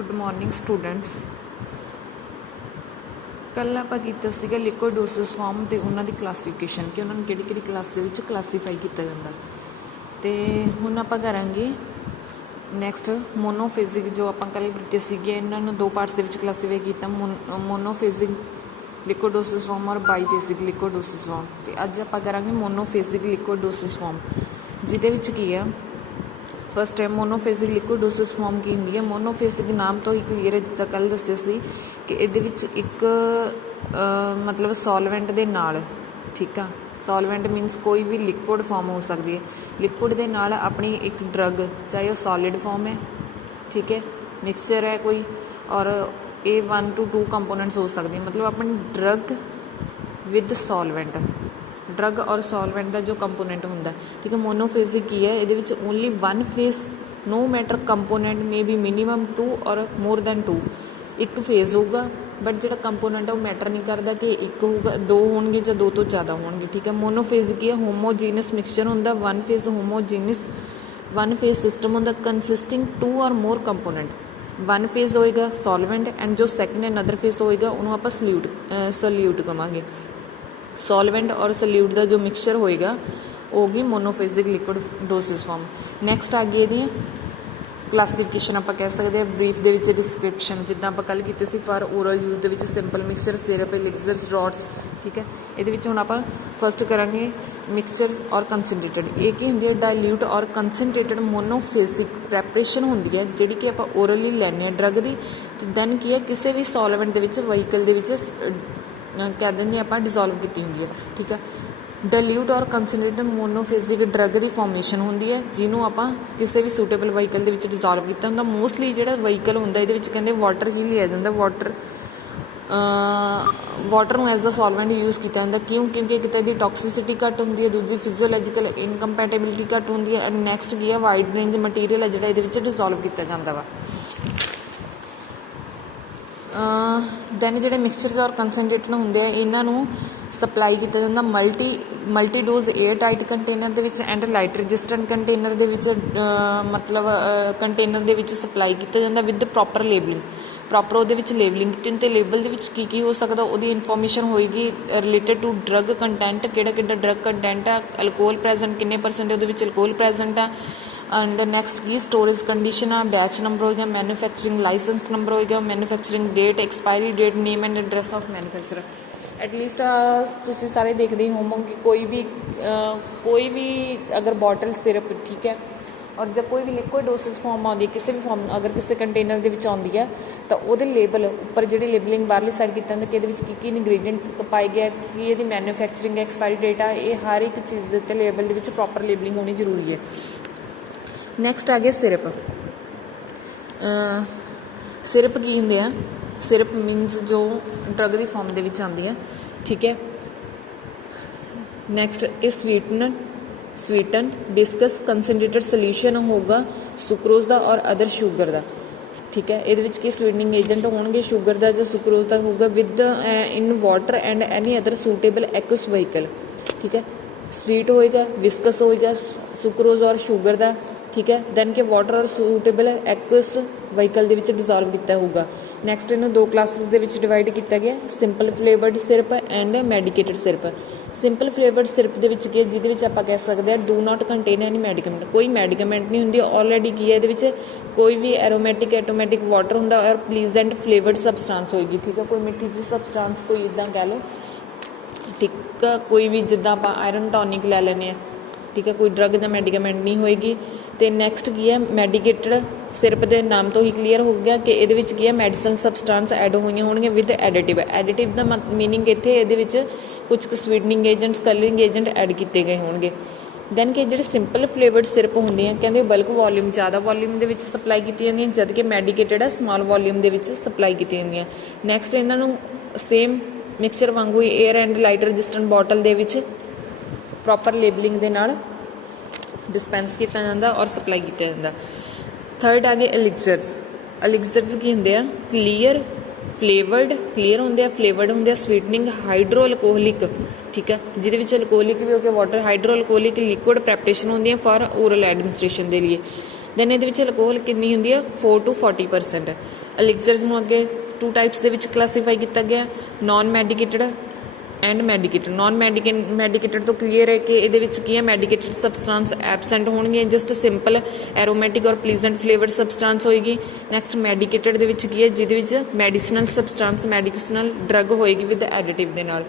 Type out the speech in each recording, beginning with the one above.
Good morning students. कल आप liquid doses form तो उन्होंने क्लासीफिकेशन कि उन्होंने कि क्लास के क्लासीफाई किया जाता। तो हुण आप करांगे नैक्सट मोनोफेजिक जो आप कल कीते इन्होंने दो पार्ट्स के क्लासीफाई किया, मोनोफेजिक लिक्विड डोसेस फॉर्म और बाईफेजिक लिक्विड डोसेस फॉर्म। तो अज आप करांगे मोनोफेजिक लिक्विड डोसेस फॉर्म, जिदे की है फस्ट है मोनोफेजिक लिक्विड डोसेस फॉर्म की होंगी है। मोनोफेजिक नाम तो ही क्लीयर है, जिदा कल दसिया सी कि एक मतलब सॉल्वेंट के नाल, ठीक है, सॉल्वेंट मीनस कोई भी लिक्विड फॉर्म हो सकती है, लिक्विड के नाल अपनी एक ड्रग, चाहे वह सॉलिड फॉर्म है, ठीक है, मिक्सचर है कोई, और ये 1 to 2 कंपोनेंट्स हो सकती है, मतलब अपनी ड्रग विद सॉल्वेंट, ड्रग और सॉल्वेंट का जो कंपोनेंट होंगे, ठीक है। मोनोफेजिक की है, ये only one phase, no matter component may be minimum 2 और मोर दैन 2, एक फेज होगा, बट जो कंपोनेंट है वो मैटर नहीं करता कि एक होगा, 2 होंगे या 2 तो ज़्यादा होंगे, ठीक है। मोनोफेजिक की है, होमोजीनस मिक्सचर होंगे, one phase homogeneous one phase system होंगे कंसिस्टिंग 2 और मोर कंपोनेंट। वन फेज होएगा सॉल्वेंट एंड जो सैकेंड एंड अदर फेज होएगा उन्होंने आप सल्यूट कहांगे। सॉल्वेंट और सल्यूट का जो मिक्सचर होएगा होगी monophasic liquid doses form. Next आ गई ये क्लासीफिकेशन, आप कह सकते हैं ब्रीफ के डिस्क्रिप्शन, जिदा आप कल की फॉर ओरल यूज के simple mixture, syrup, elixirs, droughts, ठीक है। ये हम आप फस्ट करांगे मिक्सचर्स और कंसनट्रेटेड। ये की होंगी है डाइल्यूट और कंसनट्रेटेड मोनोफेजिक प्रैपरेशन होंगी है, जी कि आप ओरली लैने ड्रग की, तो दैन की है किसी भी सॉल्वेंट के वहीकल कह देंगे आप डिजोल्व की होंगी है, ठीक है। डाइल्यूट और कंसनट्रेटेड मोनोफेजिक ड्रग की फॉर्मेशन होंगी है, जिन्होंने आप किसी भी सूटेबल वहीकल के डिजोल्व किया होंगे। मोस्टली जो वहीकल होंगे ये कहते वाटर ही लिया जाता, वाटर में एज अ सॉल्वेंट यूज़ किया जाता, क्यों? क्योंकि एक तो इसकी टॉक्सिसिटी घट होंगी है, दूसरी फिजियोलॉजिकल इनकंपैटिबिलिटी घट होंगी है, एंड नैक्सट की है वाइड रेंज मटीरियल है जो ये डिजोल्व किया जाता वा। दैन जो मिक्सचर्स और कंसनट्रेटेड होंगे इन्हों सप्लाई किया जाता multi dose airtight container के एंड लाइट रजिस्टेंट कंटेनर के मतलब कंटेनर के सप्लाई किया जाता विद प्रॉपर लेबलिंग, प्रॉपर वो लेबलिंग तो लेबल की हो सकता वो इनफॉर्मेशन होएगी रिलेटेड टू ड्रग कंटेंट, कि ड्रग कंटेंट है, अल्कोहल प्रेजेंट किन्ने परसेंट अल्कोहल प्रेजेंट है, एंड नैक्सट की स्टोरेज कंडीशन आ, बैच नंबर होगा, मैन्युफैक्चरिंग लाइसेंस नंबर होगा, manufacturing date, expiry date, name and address of manufacturer. At least तुम सारे देखते ही होवोगे कोई भी अगर बॉटल सिरप, ठीक है, और जब कोई भी लिक्विड डोसेस फॉर्म आती है किसी भी फॉर्म अगर किसी कंटेनर के आती है तो वो लेबल उपर जी लेबलिंग बाहरली साइड किया होंगे कि की इनग्रीडियंट पाए गया, कि ये मैन्युफैक्चरिंग एक्सपायरी डेट आ, ये हर एक चीज़ के लेबल के प्रॉपर लेबलिंग होनी जरूरी है। नैक्सट आ गया सिरप। सिरप की होंगे है, सिरप मीनस जो ड्रग की फॉर्म के आती है, ठीक है। नैक्सट ये स्वीटन डिस्कस कंसनट्रेटेड सोल्यूशन होगा सुक्रोज का और अदर शुगर का, ठीक है। ये स्वीटनिंग एजेंट होंगे शुगर का जो सुक्रोज का होगा with in water and any other suitable aqueous vehicle, ठीक है। स्वीट होएगा, विस्कस होएगा, सुक्रोज और शुगर का, ठीक है। दैन के वाटर और सूटेबल एक्वस वहीकल के डिजोल्व किया होगा। नैक्सट इन्होंने 2 क्लासिस के डिवाइड किया गया, simple flavoured syrup and medicated syrup. Simple flavoured syrup के जिद आप कह सकते हैं do not contain any medicament, कोई मैडिकमेंट नहीं होंगी, ऑलरेडी की है ये कोई भी एरोमैटिक एटोमैटिक वाटर होंगे और प्लीजेंट फ्लेवर्ड सबसटांस होएगी, ठीक है। कोई मिठी जी सबसटांस कोई इदा कह लो, ठीक है, कोई भी जिदा आप आयरन टॉनिक लै लें, ठीक है, कोई ड्रग का मैडिकमेंट नहीं होएगी। तो नैक्सट की है मैडिकेटेड सिरप के नाम तो ही क्लीयर हो गया कि ये की है मैडिसन सबसटांस ऐड हुई होंगे विद एडिटिव। एडिटिव का मीनिंग इतने ये कुछ sweetening agents, colouring agent add किए गए होंगे। दैन कि जो सिंपल फ्लेवर्ड सिरप होंगे कहते बल्क वॉल्यूम ज़्यादा वॉल्यूम के सप्लाई की जाती, जबकि मैडिकेटेड है स्मॉल वॉल्यूम के सप्लाई की जाती। नैक्सट इन्हों सेम मिक्सचर वांगू air and light resistant bottle के प्रॉपर लेबलिंग के नाल डिस्पेंस किया जाता और सप्लाई किया जाता। थर्ड आ गए एलिक्सर्स। एलिक्सर्स की होंगे क्लीयर फ्लेवर्ड, क्लीयर होंगे फ्लेवर्ड होंगे स्वीटनिंग हाइड्रो अल्कोहलिक, ठीक है, जिद अल्कोहलिक भी हो गया water, hydro alcoholic liquid preparation होंगी फॉर ओरल एडमिनिस्ट्रेशन के लिए। ਦੈਨ ਇਹਦੇ ਵਿੱਚ ਅਲਕੋਹਲ ਕਿੰਨੀ ਹੁੰਦੀ ਹੈ 4 to 40%। ਐਲਿਕਜ਼ਰਸ ਨੂੰ ਅੱਗੇ 2 ਟਾਈਪਸ ਦੇ ਵਿੱਚ ਕਲਾਸੀਫਾਈ ਕੀਤਾ ਗਿਆ, non medicated and medicated. Non medicated ਤੋਂ ਕਲੀਅਰ ਹੈ ਕਿ ਇਹਦੇ ਵਿੱਚ ਕੀ ਹੈ ਮੈਡੀਕੇਟਡ ਸਬਸਟੈਂਸ ਐਬਸੈਂਟ ਹੋਣਗੀਆਂ, ਜਸਟ ਸਿੰਪਲ ਐਰੋਮੈਟਿਕ ਔਰ ਪਲੀਜ਼ੈਂਟ ਫਲੇਵਰਡ ਸਬਸਟੈਂਸ ਹੋਏਗੀ। ਨੈਕਸਟ ਮੈਡੀਕੇਟਡ ਦੇ ਵਿੱਚ ਕੀ ਹੈ ਜਿਹਦੇ ਵਿੱਚ ਮੈਡੀਸਨਲ ਸਬਸਟੈਂਸ ਮੈਡੀਸਨਲ ਡਰੱਗ ਹੋਏਗੀ ਵਿਦ ਐਡੀਟਿਵ ਦੇ ਨਾਲ।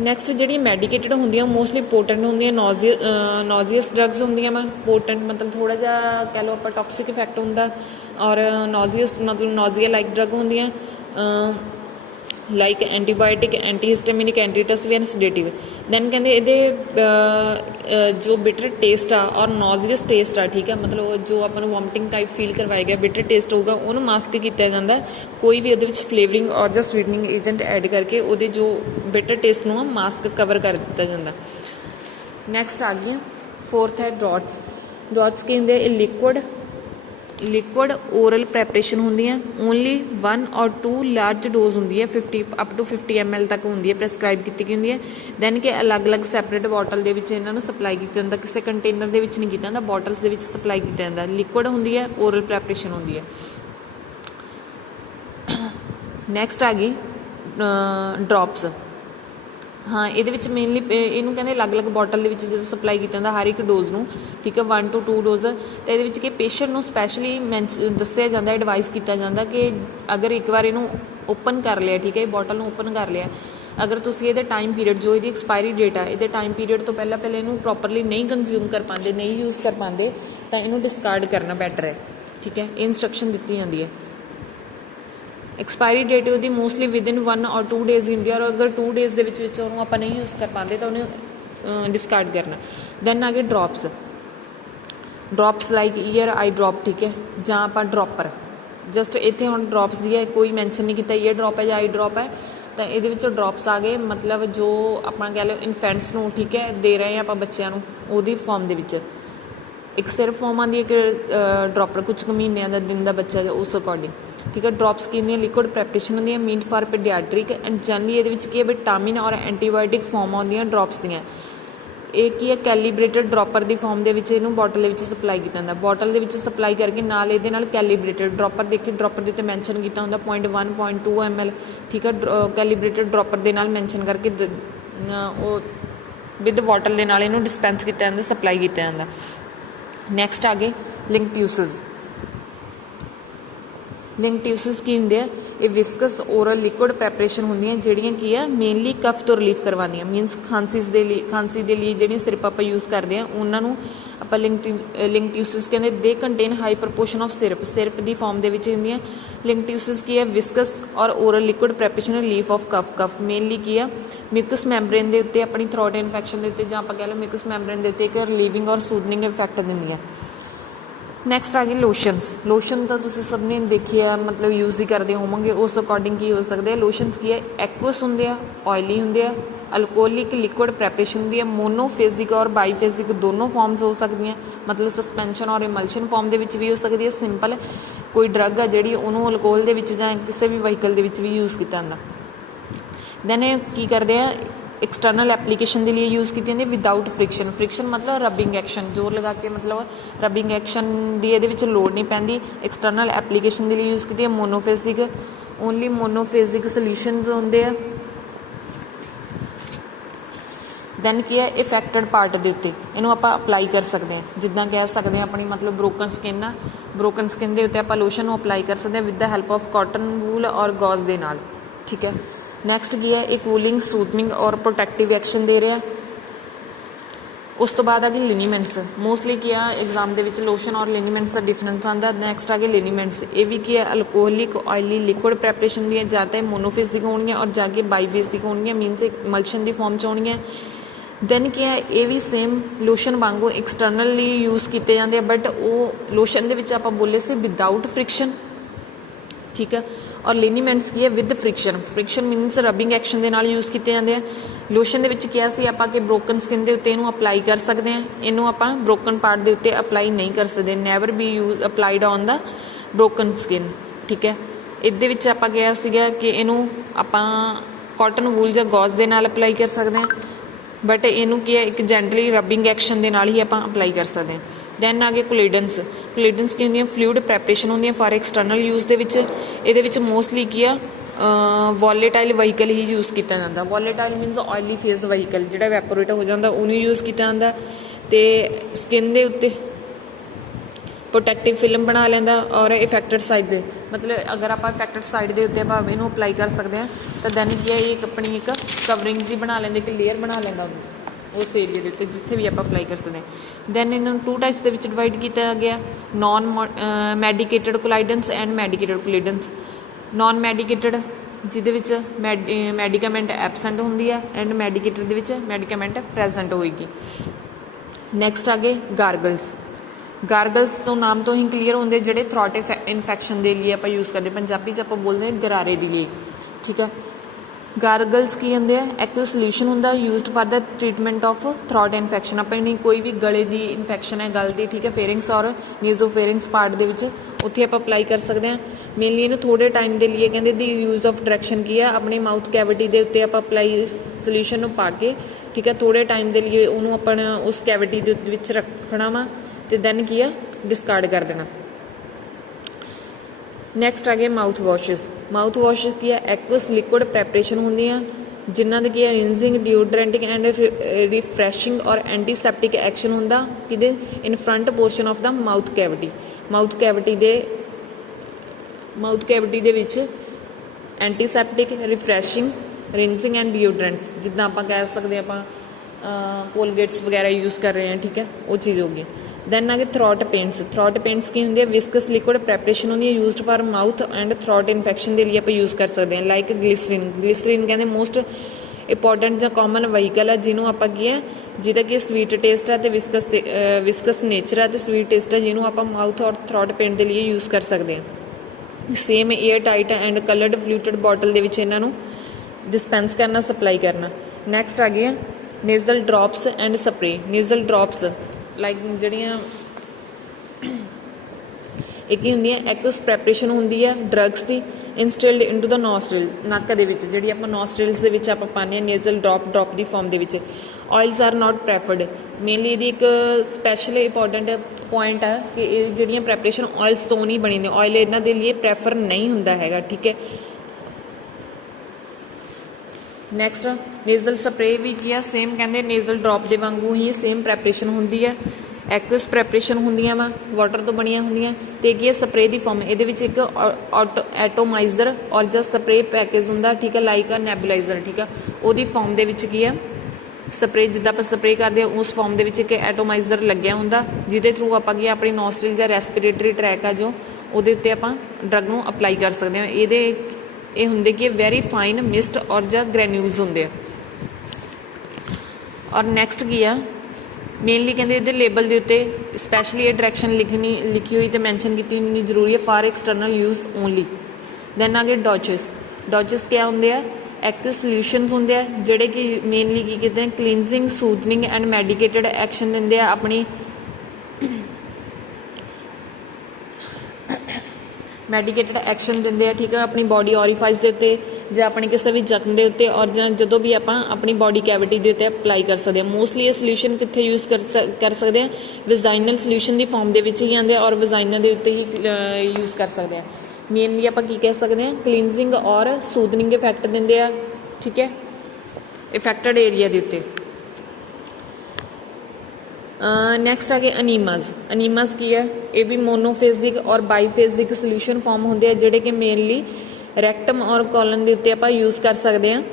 ਨੈਕਸਟ ਜਿਹੜੀਆਂ ਮੈਡੀਕੇਟਡ ਹੁੰਦੀਆਂ ਮੋਸਟਲੀ ਪੋਟੈਂਟ ਹੁੰਦੀਆਂ, ਨੋਜ਼ੀਅਸ ਡਰੱਗਸ ਹੁੰਦੀਆਂ ਵਾ। ਪੋਟੈਂਟ ਮਤਲਬ ਥੋੜ੍ਹਾ ਜਿਹਾ ਕਹਿ ਲਓ ਆਪਾਂ ਟੌਕਸਿਕ ਇਫੈਕਟ ਹੁੰਦਾ, ਔਰ ਨੋਜ਼ੀਅਸ ਮਤਲਬ ਨੋਜ਼ੀਆ ਲਾਈਕ ਡਰੱਗ ਹੁੰਦੀਆਂ, like antibiotic, ਐਂਟੀਹਿਸਟਾਮਿਨਿਕ, ਐਂਟੀਟਸਵੀ and sedative. Then ਕਹਿੰਦੇ ਇਹਦੇ ਜੋ ਬਿਟਰ ਟੇਸਟ ਆ ਔਰ ਨੋਜ਼ੀਅਸ ਟੇਸਟ ਆ, ਠੀਕ ਹੈ, ਮਤਲਬ ਜੋ ਆਪਾਂ ਨੂੰ ਵੋਮਟਿੰਗ ਟਾਈਪ ਫੀਲ ਕਰਵਾਏਗਾ ਬਿਟਰ ਟੇਸਟ ਹੋਊਗਾ, ਉਹਨੂੰ ਮਾਸਕ ਕੀਤਾ ਜਾਂਦਾ ਕੋਈ ਵੀ ਉਹਦੇ ਵਿੱਚ ਫਲੇਵਰਿੰਗ ਔਰ ਜਾਂ ਸਵੀਟਨਿੰਗ ਏਜੰਟ ਐਡ ਕਰਕੇ ਉਹਦੇ ਜੋ ਬਿਟਰ ਟੇਸਟ ਨੂੰ ਮਾਸਕ ਕਵਰ ਕਰ ਦਿੱਤਾ ਜਾਂਦਾ। ਨੈਕਸਟ ਆ ਗਈ 4th ਹੈ ਡ੍ਰੌਟਸ। ਡ੍ਰੌਟਸ ਕੀ ਹੁੰਦੇ, ਇਹ ਲਿਕੁਇਡ ਓਰਲ ਪ੍ਰੈਪਰੇਸ਼ਨ ਹੁੰਦੀਆਂ, ਓਨਲੀ 1 or 2 ਲਾਰਜ ਡੋਜ਼ ਹੁੰਦੀ ਹੈ, 50 up to 50 ml ਤੱਕ ਹੁੰਦੀ ਹੈ, ਪ੍ਰੈਸਕ੍ਰਾਈਬ ਕੀਤੀ ਗਈ ਹੁੰਦੀ ਹੈ। ਦੈਨ ਕਿ ਅਲੱਗ-ਅਲੱਗ ਸੈਪਰੇਟ ਬੋਟਲ ਦੇ ਵਿੱਚ ਇਹਨਾਂ ਨੂੰ ਸਪਲਾਈ ਕੀਤਾ ਜਾਂਦਾ, ਕਿਸੇ ਕੰਟੇਨਰ ਦੇ ਵਿੱਚ ਨਹੀਂ ਕੀਤਾ ਜਾਂਦਾ, ਬੋਟਲਸ ਦੇ ਵਿੱਚ ਸਪਲਾਈ ਕੀਤਾ ਜਾਂਦਾ। ਲਿਕੁਇਡ ਹੁੰਦੀ ਹੈ, ਓਰਲ ਪ੍ਰੈਪਰੇਸ਼ਨ ਹੁੰਦੀ ਹੈ। ਨੈਕਸਟ ਆ ਗਈ ਡ੍ਰੌਪਸ। ਹਾਂ, ਇਹਦੇ ਵਿੱਚ ਮੇਨਲੀ ਇਹਨੂੰ ਕਹਿੰਦੇ ਅਲੱਗ-ਅਲੱਗ ਬੋਟਲ ਦੇ ਵਿੱਚ ਜਦੋਂ ਸਪਲਾਈ ਕੀਤਾ ਜਾਂਦਾ ਹਰ ਇੱਕ ਡੋਜ਼ ਨੂੰ, ਠੀਕ ਹੈ, 1 to 2 ਡੋਜ਼। ਅਤੇ ਇਹਦੇ ਵਿੱਚ ਕਿ ਪੇਸ਼ੈਂਟ ਨੂੰ ਸਪੈਸ਼ਲੀ ਦੱਸਿਆ ਜਾਂਦਾ, ਐਡਵਾਈਸ ਕੀਤਾ ਜਾਂਦਾ ਕਿ ਅਗਰ ਇੱਕ ਵਾਰ ਇਹਨੂੰ ਓਪਨ ਕਰ ਲਿਆ, ਠੀਕ ਹੈ, ਬੋਟਲ ਨੂੰ ਓਪਨ ਕਰ ਲਿਆ, ਅਗਰ ਤੁਸੀਂ ਇਹਦੇ ਟਾਈਮ ਪੀਰੀਅਡ ਜੋ ਇਹਦੀ ਐਕਸਪਾਇਰੀ ਡੇਟ ਆ ਇਹਦੇ ਟਾਈਮ ਪੀਰੀਅਡ ਤੋਂ ਪਹਿਲਾਂ ਇਹਨੂੰ ਪ੍ਰੋਪਰਲੀ ਨਹੀਂ ਕੰਜ਼ਿਊਮ ਕਰ ਪਾਉਂਦੇ, ਨਹੀਂ ਯੂਜ਼ ਕਰ ਪਾਉਂਦੇ, ਤਾਂ ਇਹਨੂੰ ਡਿਸਕਾਰਡ ਕਰਨਾ ਬੈਟਰ ਹੈ, ਠੀਕ ਹੈ, ਇਹ ਇੰਸਟਰਕਸ਼ਨ ਦਿੱਤੀ ਜਾਂਦੀ ਹੈ। ਐਕਸਪਾਇਰੀ ਡੇਟ ਉਹਦੀ ਮੋਸਟਲੀ ਵਿਦਿਨ 1 or 2 ਡੇਜ਼ ਦੀ ਹੁੰਦੀ ਹੈ, ਔਰ ਅਗਰ 2 ਡੇਜ਼ ਦੇ ਵਿੱਚ ਉਹਨੂੰ ਆਪਾਂ ਨਹੀਂ ਯੂਜ਼ ਕਰ ਪਾਉਂਦੇ ਤਾਂ ਉਹਨੂੰ ਡਿਸਕਾਰਡ ਕਰਨਾ। ਦੈਨ ਆ ਗਏ ਡ੍ਰੌਪਸ ਲਾਈਕ ਈਅਰ ਆਈ ਡ੍ਰੌਪ, ਠੀਕ ਹੈ, ਜਾਂ ਆਪਾਂ ਡ੍ਰੌਪਰ। ਜਸਟ ਇੱਥੇ ਹੁਣ ਡ੍ਰੌਪਸ ਦੀ ਹੈ, ਕੋਈ ਮੈਂਸ਼ਨ ਨਹੀਂ ਕੀਤਾ ਈਅਰ ਡ੍ਰੌਪ ਹੈ ਜਾਂ ਆਈ ਡ੍ਰੌਪ ਹੈ, ਤਾਂ ਇਹਦੇ ਵਿੱਚੋਂ ਡ੍ਰੌਪਸ ਆ ਗਏ ਮਤਲਬ ਜੋ ਆਪਾਂ ਕਹਿ ਲਓ ਇਨਫੈਂਟਸ ਨੂੰ, ਠੀਕ ਹੈ, ਦੇ ਰਹੇ ਹਾਂ ਆਪਾਂ ਬੱਚਿਆਂ ਨੂੰ, ਉਹਦੀ ਫੋਰਮ ਦੇ ਵਿੱਚ। ਇੱਕ ਸਿਰਫ ਫੋਰਮ ਆਉਂਦੀ ਹੈ ਕਿ ਡ੍ਰੌਪਰ ਕੁਛ ਕੁ ਮਹੀਨਿਆਂ ਦਾ ਦਿਨ ਦਾ ਬੱਚਾ ਜਾਂ ਉਸ ਅਕੋਰਡਿੰਗ, ਠੀਕ ਹੈ। ਡ੍ਰੌਪਸ ਕੀ ਹੁੰਦੀਆਂ, ਲਿਕੁਇਡ ਪ੍ਰੈਪਰੇਸ਼ਨ ਹੁੰਦੀਆਂ, ਮੀਨਡ ਫਾਰ ਪੀਡੀਆਟ੍ਰਿਕ ਐਂਡ ਜਨਰਲੀ ਇਹਦੇ ਵਿੱਚ ਕੀ ਹੈ ਵਿਟਾਮਿਨ ਔਰ ਐਂਟੀਬਾਇਓਟਿਕ ਫੋਰਮ ਆਉਂਦੀਆਂ ਡ੍ਰੌਪਸ ਦੀਆਂ। ਇਹ ਕੀ ਹੈ ਕੈਲੀਬ੍ਰੇਟਡ ਡ੍ਰੌਪਰ ਦੀ ਫੋਰਮ ਦੇ ਵਿੱਚ ਇਹਨੂੰ ਬੋਟਲ ਦੇ ਵਿੱਚ ਸਪਲਾਈ ਕੀਤਾ ਜਾਂਦਾ, ਬੋਟਲ ਦੇ ਵਿੱਚ ਸਪਲਾਈ ਕਰਕੇ ਨਾਲ ਇਹਦੇ ਨਾਲ ਕੈਲੀਬ੍ਰੇਟਡ ਡ੍ਰੌਪਰ ਦੇਖੇ, ਡ੍ਰੌਪਰ ਦੇ ਉੱਤੇ ਮੈਂਸ਼ਨ ਕੀਤਾ ਹੁੰਦਾ 0.1 0.2 ml, ਠੀਕ ਹੈ, ਕੈਲੀਬ੍ਰੇਟਡ ਡ੍ਰੌਪਰ ਦੇ ਨਾਲ ਮੈਂਸ਼ਨ ਕਰਕੇ ਉਹ ਵਿਦ ਬੋਟਲ ਦੇ ਨਾਲ ਇਹਨੂੰ ਡਿਸਪੈਂਸ ਕੀਤਾ ਜਾਂਦਾ, ਸਪਲਾਈ ਕੀਤਾ ਜਾਂਦਾ। ਨੈਕਸਟ ਆ ਗਏ ਲਿੰਕਟਿਊਸਿਸ ਕੀ ਹੁੰਦੇ ਆ, ਇਹ ਵਿਸਕਸ ਓਰਲ ਲਿਕੁਇਡ ਪ੍ਰੈਪਰੇਸ਼ਨ ਹੁੰਦੀਆਂ ਜਿਹੜੀਆਂ ਕੀ ਆ ਮੇਨਲੀ ਕਫ ਤੋਂ ਰਿਲੀਫ ਕਰਵਾਉਂਦੀਆਂ, ਮੀਨਸ ਖਾਂਸੀ ਦੇ ਲਈ ਜਿਹੜੀਆਂ ਸਿਰਪ ਆਪਾਂ ਯੂਜ਼ ਕਰਦੇ ਹਾਂ ਉਹਨਾਂ ਨੂੰ ਆਪਾਂ ਲਿੰਕਟਿਊਸਿਸ ਕਹਿੰਦੇ। ਦੇ contain high proportion of syrup ਦੀ ਫਾਰਮ ਦੇ ਵਿੱਚ ਹੁੰਦੀਆਂ। ਲਿੰਕਟਿਊਸਿਸ ਕੀ ਹੈ ਵਿਸਕਸ ਔਰ oral liquid preparation relief of cough mainly ਕੀ ਆ ਮਿਊਕਸ ਮੈਂਬਰੇਨ ਦੇ ਉੱਤੇ, ਆਪਣੀ ਥਰੋਟ ਇਨਫੈਕਸ਼ਨ ਦੇ ਉੱਤੇ, ਜਾਂ ਆਪਾਂ ਕਹਿ ਲਓ ਮਿਊਕਸ ਮੈਂਬਰੇਨ ਦੇ ਉੱਤੇ ਇੱਕ ਰਿਲੀਵਿੰਗ ਔਰ ਸੂਦਨਿੰਗ ਇਫੈਕਟ ਦਿੰਦੀਆਂ। ਨੈਕਸਟ ਆ ਗਈ ਲੋਸ਼ਨ ਤਾਂ ਤੁਸੀਂ ਸਭ ਨੇ ਦੇਖੀ ਆ, ਮਤਲਬ ਯੂਜ਼ ਹੀ ਕਰਦੇ ਹੋਵੋਗੇ, ਉਸ ਅਕੋਰਡਿੰਗ ਕੀ ਹੋ ਸਕਦੇ ਆ ਲੋਸ਼ਨਸ ਕੀ ਹੈ ਐਕਵਸ ਹੁੰਦੇ ਆ, ਆਇਲੀ ਹੁੰਦੇ ਆ, ਅਲਕੋਹਲਿਕ ਲਿਕੁਇਡ ਪ੍ਰੈਪਰੇਸ਼ਨ ਹੁੰਦੀ ਹੈ, ਮੋਨੋਫੇਜ਼ਿਕ ਔਰ ਬਾਈਫੇਜ਼ਿਕ ਦੋਨੋਂ ਫਾਰਮਸ ਹੋ ਸਕਦੀਆਂ, ਮਤਲਬ ਸਸਪੈਂਸ਼ਨ ਔਰ ਇਮਲਸ਼ਨ ਫਾਰਮ ਦੇ ਵਿੱਚ ਵੀ ਹੋ ਸਕਦੀ ਹੈ। ਸਿੰਪਲ ਕੋਈ ਡਰੱਗ ਆ ਜਿਹੜੀ ਉਹਨੂੰ ਅਲਕੋਹਲ ਦੇ ਵਿੱਚ ਜਾਂ ਕਿਸੇ ਵੀ ਵਹੀਕਲ ਦੇ ਵਿੱਚ ਵੀ ਯੂਜ਼ ਕੀਤਾ ਜਾਂਦਾ। ਦੈਨ ਇਹ ਕੀ ਕਰਦੇ ਆ एक्सटर्नल एप्लीकेशन के लिए यूज़ की जाती है विदाउट फ्रिक्शन मतलब रबिंग एक्शन जोर लगा के मतलब रबिंग एक्शन की ये लोड़ नहीं पैंदी। एक्सटर्नल एप्लीकेशन के लिए यूज़ की मोनोफेजिक ओनली मोनोफेजिक सोल्यूशन होंगे है। दैन की है इफेक्टेड पार्ट के उत्ते इनू आप अपलाई कर सकते हैं, जिदा कह सकते हैं अपनी मतलब ब्रोकन स्किन आ, ब्रोकन स्किन के उत्ते आप लोशन अपलाई कर सकते हैं with the help of cotton wool और गॉज के नाल। ठीक है, नैक्सट की है एक कूलिंग सूथनिंग और प्रोटैक्टिव एक्शन दे रहा है। उस तो बाद आ गए लिनीमेंट्स, मोस्टली क्या एग्जाम के लोशन और लिनीमेंट्स का डिफरेंस आता। नैक्सट आ गए लिनीमेंट्स, ये भी क्या है अल्कोहलिक ऑयली लिक्विड प्रैपरेशन दी या तो मोनोफेजिक होनी और जाके बाईफेजिक होनी मीनस मल्शन की फॉर्म च होनी। दैन क्या है ये भी सेम लोशन वांगू एक्सटर्नली यूज़ किए जाते हैं, बट वो लोशन के आप बोले से विदाउट फ्रिक्शन। ठीक है, और लिनीमेंट्स की है विद फ्रिक्शन मीनस रबिंग एक्शन के नाल यूज़ किए जाते हैं। लोशन के क्या सी आप ब्रोकन स्किन के उत्ते अपलाई कर सकते हैं, इनू आप ब्रोकन पार्ट के उत्ते अपलाई नहीं कर सकते। Never B use applied on the broken skin. ठीक है, ये आप क्या सीगा कि इनू आप कॉटन वूल या गॉज के नाल अपलाई कर सकते हैं, बट इनू की है एक जेंटली रबिंग एक्शन के नाल ही आप अपलाई कर सकते हैं। दैन आ गए कोलिडेंस की होंगे फ्लूइड प्रैपरेशन होंगे फॉर एक्सटर्नल यूज़ ये मोस्टली की वॉलेटाइल वहीकल ही यूज़ किया जाता। वॉलेटाइल मीनस ऑयली फेज वहीकल जो वैपोरेट हो जाता उन्होंने यूज़ किया जाता। तो स्किन के उत्ते प्रोटैक्टिव फिल्म बना लेंदा और इफैक्टेड साइड दे मतलब अगर आप इफैक्टेड साइड के उत्ते आप इनू अपलाई कर सकते हैं तो दैन की है एक अपनी एक कवरिंग जी बना लेंदे, एक लेयर बना लेंदा उस एरिए के उत्ते जिथे भी आप अपलाई कर सकते हैं। दैन इन्हों 2 टाइप्स के डिवाइड किया गया, non medicated collodions and medicated collodions. Non medicated जिहदे विच मैडिकामेंट एबसेंट होंदी है एंड मैडिकेटेड दे विच मैडिकामेंट प्रेजेंट होएगी। नैक्सट आ गए गारगल्स तो नाम तो ही क्लीयर होंगे जोड़े थ्रॉट इन्फैक्शन के लिए आप यूज़ करते, पंजाबी आप बोलते हैं गरारे के लिए, ठीक है। गारगल्स की होंगे एक्व सोल्यूशन होंगे used for the treatment of throat infection. अपनी कोई भी गले की इन्फैक्शन है गल की, ठीक है, फेरिंग्स और नीजोफेरिंग्स पार्ट के उत्थे आप अपलाई कर सकते हैं। मेनली इन्हें थोड़े टाइम के लिए कहते दी यूज़ ऑफ डायरैक्शन की है अपनी माउथ कैविटी के उत्ते आप अपलाई सोल्यूशन पा के, ठीक है, थोड़े टाइम के लिए उन्होंने अपना उस कैविटी के रखना वा तो दैन की है डिस्कार्ड कर देना। नैक्सट आ गया माउथ वॉशिज की है एक्वस लिक्विड प्रैपरेशन होंगी जिन्हों की है रिंजिंग डिओड्रेंटिंग एंड रिफ्रैशिंग और एंटीसैप्टिक एक्शन होंगे कि in front portion of the mouth cavity दे विच antiseptic refreshing rinsing and deodorants जिदा आप कह सकते हैं आप कोलगेट्स वगैरह यूज़ कर रहे हैं, ठीक है, वो चीज़ होगी। दैन आ गए थ्रॉट पेंट्स की होंगे विस्कस लिक्विड प्रैपरेशन होंगी used for mouth and throat infection के लिए आप यूज़ कर सकते हैं। लाइक ग्लिसरीन कहते मोस्ट इंपॉर्टेंट या कॉमन वहीकल है जिन्हों आप की है जिहदा कि स्वीट टेस्ट है तो विस्कस नेचर है तो स्वीट टेस्ट है जिन्हों आप माउथ और थ्रॉट पेंट के लिए यूज़ कर सकते हैं। Same air tight and coloured fluted bottle के इन्हों डिस्पेंस करना सप्लाई करना। नैक्सट आ गया nasal drops and spray. Nasal drops like जड़ियाँ एक ही होंगी एक्वस प्रैपरेशन होंगी है ड्रग्स की इंस्टिल्ड इनटू द नॉस्ट्रिल्स नक्क के जी आप नॉस्ट्रिल्स के आप पाने नेजल ड्रॉप की फॉर्म के ऑयल्स आर नॉट प्रैफर्ड। मेनली ये एक स्पैशल इंपॉर्टेंट पॉइंट है कि जड़ियाँ प्रैपरेशन ऑयल्स तो नहीं बनी, ऑयल इन्हों के लिए प्रैफर नहीं होंदा हैगा, ठीक है। नैक्सट नेजल स्प्रे भी किया सेम कहते नेजल ड्रॉप के वांगू ही सेम प्रैपरेशन होंगी है एक्वस प्रैपरेशन होंदियां वा वाटर तो बनिया होंदियां ते की स्प्रे की फॉर्म ये एक एटोमाइजर और जो स्प्रे पैकेज होंगे, ठीक है, लाइक अ नैबुलाइजर, ठीक है, वो फॉर्म की है स्प्रे जिदा आप स्प्रे करते हैं उस फॉर्म के एक एटोमाइजर लग्या होंगे जिदे थ्रू आप अपनी नॉस्ट्रिल या रेस्पिरेटरी ट्रैक है जो वो आप ड्रग को अपलाई कर सकते हैं। ये होंगे कि वेरी फाइन मिस्ट और या ग्रैन्यूल्स होंगे। और नैक्सट की है मेनली कहते ये लेबल के उत्ते स्पैशली ये डायरैक्शन लिखी हुई तो मैंशन की जरूरी है for external use only. Then आ गए डॉचेस क्या होंगे एक्व सोल्यूशनस होंगे जोड़े कि मेनली की कहते हैं क्लीनजिंग सूथनिंग एंड मैडिकेटेड एक्शन देंगे अपनी मैडिकेटेड एक्शन देंगे हैं, ठीक है, अपनी बॉडी ऑरीफाइस के उत्ते या अपने किसी भी जख्म के उत्ते और जो भी आप अपनी बॉडी कैविटी के उत्ते अपलाई कर सकते हैं। मोस्टली ये सोल्यूशन कितने यूज़ कर सकते हैं विजाइनल सोल्यूशन की फॉर्म के ही आते हैं और विजाइनल के उत्ते ही यूज़ कर सकते हैं। मेनली आप कह सकते हैं क्लीनजिंग और सूदनिंग इफैक्ट देंगे हैं, ठीक है, इफैक्टेड एरिया के उत्ते। नैक्सट आ गए अनीमाज की है ये भी मोनोफेजिक और बाईफेजिक सोल्यूशन फॉर्म होंगे हैं जोड़े कि मेनली रैक्टम और कॉलन के उत्ते आप यूज़ कर सकते हैं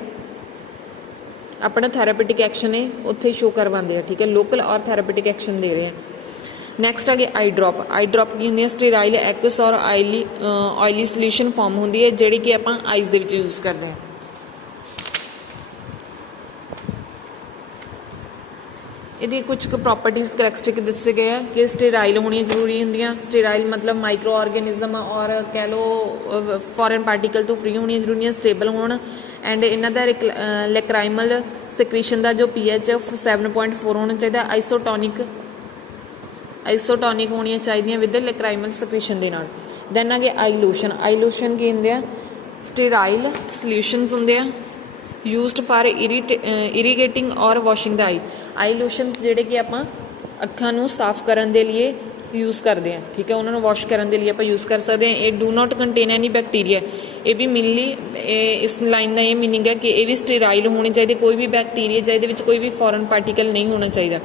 अपना थैरेपेटिक एक्शन है उत्थे शो करवाते हैं, ठीक है, लोकल और थैरेपेटिक एक्शन दे रहे हैं। नैक्सट आ गया आई ड्रॉप की होंगे स्टेराइल एक्वस और ऑयली सोल्यूशन फॉर्म होंगी है जी कि आप आइज़ के यूज़ करते हैं। ये कुछ प्रॉपर्टीज़ करैक्टरिस्टिक दसे गए हैं कि स्टेराइल होनी जरूरी होंगे। स्टेराइल मतलब माइक्रो ऑर्गेनिज्म और कह लो फॉरन पार्टिकल तो फ्री होनी जरूरी है, स्टेबल होना एंड इन्हों का लैक्राइमल सिक्रीशन का जो pH 7.4 होना चाहिए। आइसोटोनिक होनी चाहिए विद लैक्राइमल सिक्रीशन के नाल। दैन आ गया आई लोशन की होंगे स्टेराइल सोल्यूशनस होंगे यूज्ड फॉर इरीगेटिंग और वॉशिंग द आई लोशन जोड़े कि आप ਅੱਖਾਂ ਨੂੰ ਸਾਫ਼ ਕਰਨ ਦੇ ਲਈ यूज़ करते हैं, ठीक है। उन्होंने वॉश करने के लिए आप यूज़ कर सकते हैं। ये do not contain any bacteria, ये भी मेनली इस लाइन का ये मीनिंग है कि ये भी स्टेराइल होने चाहिए, कोई भी बैक्टीरिया जिहदे विच कोई भी फॉरन पार्टिकल नहीं होना चाहिए।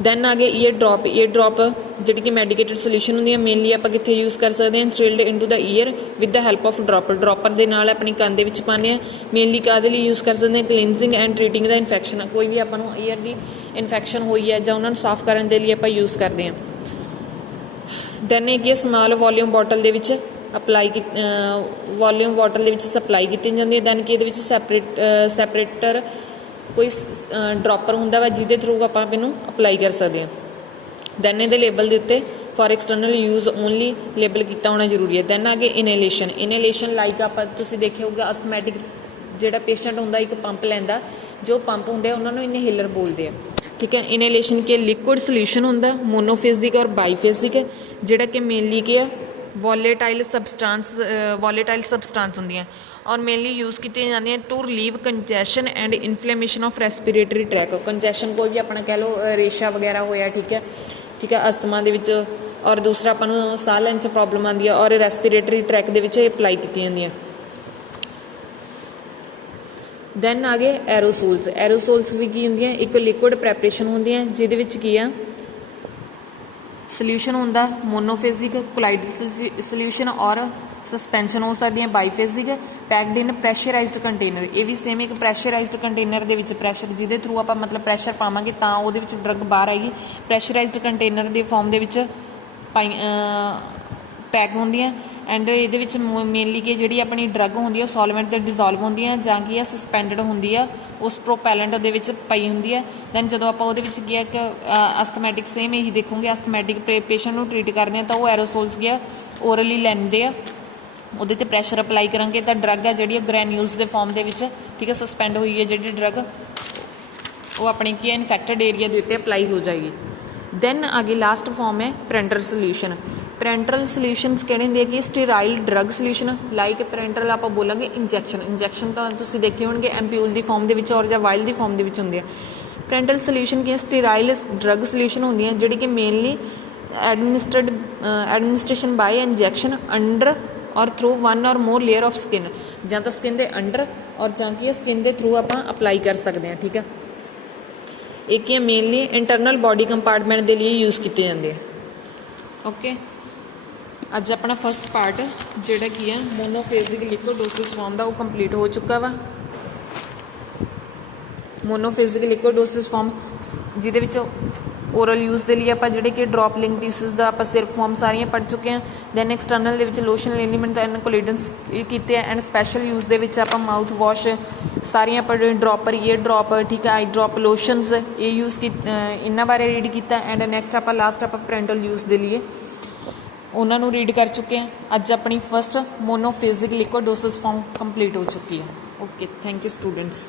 दैन आगे ईयर ड्रॉप जिहड़ी कि मैडिकेटेड सोल्यूशन होंदी है, मेनली आप कित्थे यूज़ कर सकते हैं, instilled into the ear with the help of dropper दे नाल अपनी कंन दे विच पाने हैं। मेनली काहदे लई यूज़ कर सकते हैं, cleansing and treating the infection, कोई भी आपां नूं ईयर दी इन्फेक्शन हुई है जां उन्हां नूं साफ़ करन दे लई आपां यूज़ करते हैं। दैन एक small volume bottle they which apply volume bottle they which supply कीती जांदी है। दैन कि इहदे विच सैपरेटर कोई ड्रॉपर हुंदा वा जिहदे थ्रू आपां इहनूं अप्लाई कर सकते हैं। दैन इहदे लेबल दे उत्ते for external use only label किया होना जरूरी है। दैन आगे इनहेलेशन लाइक आप तुसीं देखे होगा अस्थमैटिक ਜਿਹੜਾ पेशेंट ਹੁੰਦਾ एक पंप ਲੈਂਦਾ, जो पंप ਹੁੰਦੇ ਉਹਨਾਂ ਨੂੰ इनहेलर बोलते हैं, ठीक है। इनहेलेशन के लिक्विड सोल्यूशन ਹੁੰਦਾ मोनोफेजिक और बाईफेजिक, ਜਿਹੜਾ कि मेनली क्या वॉलेटाइल सबसटांस ਹੁੰਦੀਆਂ और मेनली यूज़ की जाती हैं to relieve congestion and inflammation of respiratory tract. Congestion कोई भी अपना कह लो रेशा वगैरह होया, ठीक है अस्थमा दे विच, और दूसरा अपन साह लैन च प्रॉब्लम आती है और रेस्पिरेटरी ट्रैक दे विच अप्लाई की जाती हैं। दैन आ गए एरोसोल्स भी की होंगे, एक लिक्विड प्रैपरेशन होंगी जिहदे विच की है सोल्यूशन होंदा मोनोफेजिक कोलाइडल सोल्यूशन और सस्पेंशन हो सकती है बाईफेजिक पैक्ड इन प्रैशराइज्ड कंटेनर। ये भी सेम एक प्रैशराइज्ड कंटेनर दे विच प्रैशर जिहदे थ्रू आप मतलब प्रैशर पावांगे तां उहदे विच ड्रग बाहर आएगी। प्रैशराइज्ड कंटेनर के फॉर्म दे विच पैक होंदियां एंड ये मेनली कि जी अपनी ड्रग होंगी सॉल्वेंट से डिजोल्व होंगी जां कि सस्पेंडड होंगी उस प्रोपैलेंट दे पई होंगी है। दैन जो आप एक अस्थमैटिक सेम यही देखोगे अस्थमैटिक पेशेंट को ट्रीट करते हैं तो वो एरोसोल्स गया ओरली लैंदे आ, ਉਹਦੇ ਤੇ ਪ੍ਰੈਸ਼ਰ ਅਪਲਾਈ ਕਰਾਂਗੇ ਤਾਂ ਡਰੱਗ ਆ ਜਿਹੜੀ ਗ੍ਰੈਨੂਲਸ ਦੇ ਫਾਰਮ ਦੇ ਵਿੱਚ, ਠੀਕ ਹੈ ਸਸਪੈਂਡ ਹੋਈ ਹੈ ਜਿਹੜੀ ਡਰੱਗ ਉਹ ਆਪਣੀ ਕੀ ਹੈ ਇਨਫੈਕਟਡ ਏਰੀਆ ਦੇ ਉੱਤੇ ਅਪਲਾਈ ਹੋ ਜਾਏਗੀ। ਦੈਨ ਅੱਗੇ ਲਾਸਟ ਫਾਰਮ ਹੈ ਪੈਰੈਂਟਰਲ ਸੋਲਿਊਸ਼ਨ। ਪੈਰੈਂਟਰਲ ਸੋਲਿਊਸ਼ਨਸ ਕਿਹੜੇ ਹੁੰਦੇ ਆ ਕਿ ਸਟੀਰਾਈਲ ਡਰੱਗ ਸੋਲਿਊਸ਼ਨ ਲਾਈਕ ਪੈਰੈਂਟਰਲ ਆਪਾਂ ਬੋਲਾਂਗੇ ਇੰਜੈਕਸ਼ਨ ਤਾਂ ਤੁਸੀਂ ਦੇਖੇ ਹੋਣਗੇ ਐਮਪਿਊਲ ਦੀ ਫਾਰਮ ਦੇ ਵਿੱਚ ਔਰ ਜਾਂ ਵਾਇਲ ਦੀ ਫਾਰਮ ਦੇ ਵਿੱਚ ਹੁੰਦੇ ਆ। ਪੈਰੈਂਟਰਲ ਸੋਲਿਊਸ਼ਨ ਕੀ ਸਟੀਰਾਈਲ ਡਰੱਗ ਸੋਲਿਊਸ਼ਨ ਹੁੰਦੀਆਂ ਜਿਹੜੀ ਕਿ ਮੇਨਲੀ ਐਡਮਿਨਿਸਟ੍ਰੇਸ਼ਨ ਬਾय ਇੰਜੈਕਸ਼ਨ ਅੰਡਰ और थ्रू वन और मोर लेयर ऑफ स्किन, ਜਾਂ ਤਾਂ स्किन के अंडर और ਜਾਂ कि स्किन के थ्रू आप अप्लाई कर सकते हैं, ठीक है। एक ही मेनली इंटरनल बॉडी कंपार्टमेंट के लिए यूज़ किए जाते हैं। ओके अज अपना फस्ट पार्ट जोड़ा की है मोनोफेजिक लिक्विड डोसेज फॉर्म का वो कंप्लीट हो चुका वा। मोनोफेजिक लिक्विड डोसेज फॉर्म जिहदे ओरल यूज़ के लिए आप जोड़े कि ड्रॉप लिंक टिश्यूज़ का आप सिर्फ फॉर्म सारियां पढ़ चुके हैं। दैन एक्सटर्नल लोशन लिनीमेंट एंड कोलिडेंस किए एंड स्पैशल यूज़ के आप माउथ वॉश सारियां पढ़ ड्रॉपर ईयर ड्रॉप, ठीक है, आई ड्रॉप लोशनस ये यूज़ की इन्होंने बारे रीड किया। एंड नैक्सट आप लास्ट आप पैरेंटल यूज़ के लिए उन्होंने रीड कर चुके हैं। अज अपनी first monophasic liquid dosage form complete हो चुकी है। Okay thank you students.